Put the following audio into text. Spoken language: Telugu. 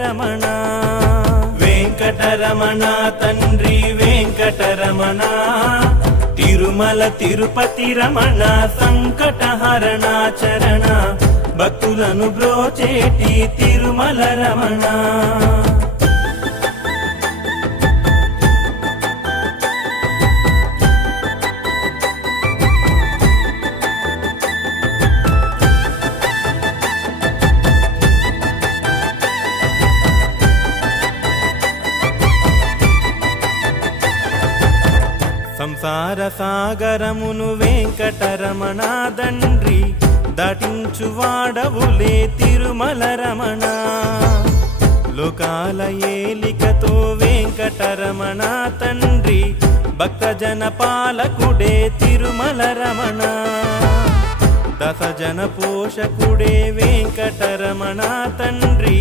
రమణ. వెంకటరమణ తండ్రి వెంకటరమణ, తిరుమల తిరుపతి రమణ, సంకటహరణ చరణ, భక్తులను బ్రోచేటి తిరుమల రమణ. సంసార సాగరమును వెంకటరమణ దండ్రి, దాటించువాడవులే తిరుమల రమణ. లోకాల ఏలికతో వెంకటరమణ తండ్రి, భక్తజన పాలకుడే తిరుమల రమణ. దశజన పోషకుడే వెంకటరమణ తండ్రి,